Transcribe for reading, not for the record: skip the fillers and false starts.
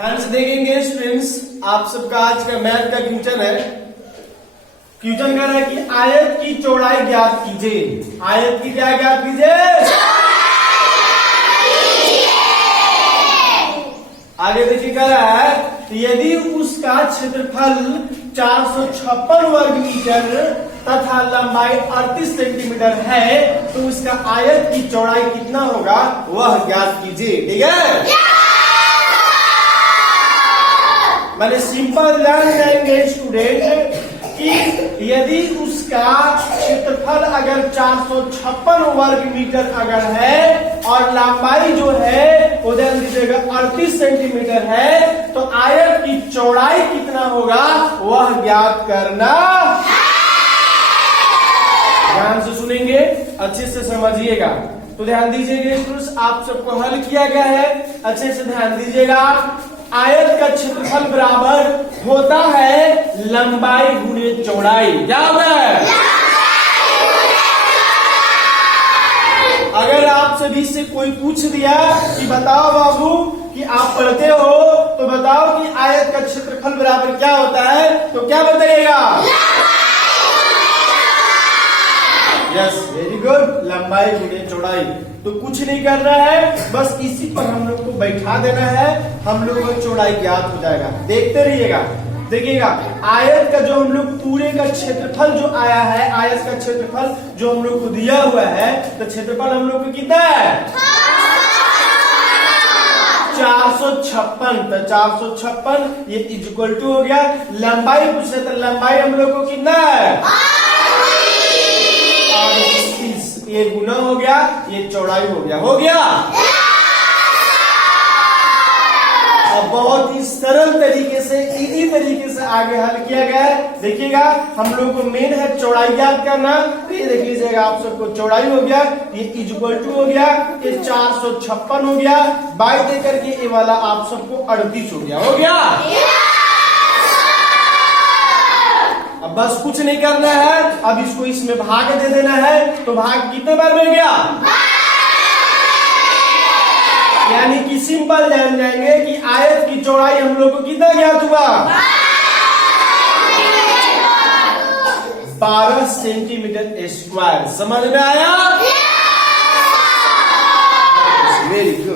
ध्यान से देखेंगे स्टूडेंट्स, आप सबका आज का मैथ का क्वेश्चन है। क्वेश्चन कह रहा है कि आयत की चौड़ाई ज्ञात कीजिए। आयत की क्या ज्ञात कीजिए? आगे देखिए कह रहा है यदि उसका क्षेत्रफल 456 वर्ग मीटर तथा लंबाई 38 सेंटीमीटर है तो उसका आयत की चौड़ाई कितना होगा वह ज्ञात कीजिए। ठीक है, मैंने सिंपल जान जाएंगे स्टूडेंट कि यदि उसका क्षेत्रफल अगर 456 वर्ग मीटर अगर है और लंबाई जो है वो ध्यान दीजिएगा 38 सेंटीमीटर है तो आयत की चौड़ाई कितना होगा वह ज्ञात करना। ध्यान से सुनेंगे, अच्छे से समझिएगा। तो ध्यान दीजिएगा स्टूडेंट्स, आप सबको हल किया गया है, अच्छे से ध्यान दीजिएगा। आयत का क्षेत्रफल बराबर होता है लंबाई गुणे चौड़ाई। क्या होता है? अगर आप सभी से कोई पूछ दिया कि बताओ बाबू कि आप पढ़ते हो तो बताओ कि आयत का क्षेत्रफल बराबर क्या होता है तो क्या बताइएगा? यस, वेरी गुड, लंबाई गुणे चौड़ाई। तो कुछ नहीं करना है, बस इसी पर हम लोग को बैठा देना है, हम लोगों को चौड़ाई ज्ञात हो जाएगा। देखते रहिएगा, देखिएगा आयत का जो हम लोग पूरे का क्षेत्रफल जो आया है, आयत का क्षेत्रफल जो हम लोग को दिया हुआ है तो क्षेत्रफल हम लोग को कितना है? 456। तो 456 ये इक्वल टू हो गया लंबाई पूछे तो लंबाई हम लोग को कितना है? ये गुना हो गया, ये चौड़ाई हो गया। हो गया? अब बहुत ही सरल तरीके से, इजी तरीके से आगे हल किया गया है। देखिएगा हम लोग को मेन है चौड़ाई ज्ञात करना। तो ये देख लीजिएगा आप सबको चौड़ाई हो गया, ये इक्वल टू हो गया, ये 456 हो गया, बाई दे करके ये वाला आप सबको 38 हो गया। हो गया? अब बस कुछ नहीं करना है, अब इसको इसमें भाग दे देना है। तो भाग कितने बार मिल गया? यानी कि सिंपल जान जाएंगे कि आयत की चौड़ाई हम लोग को कितना ज्ञात हुआ? 12 सेंटीमीटर स्क्वायर। समझ में आया? Very good.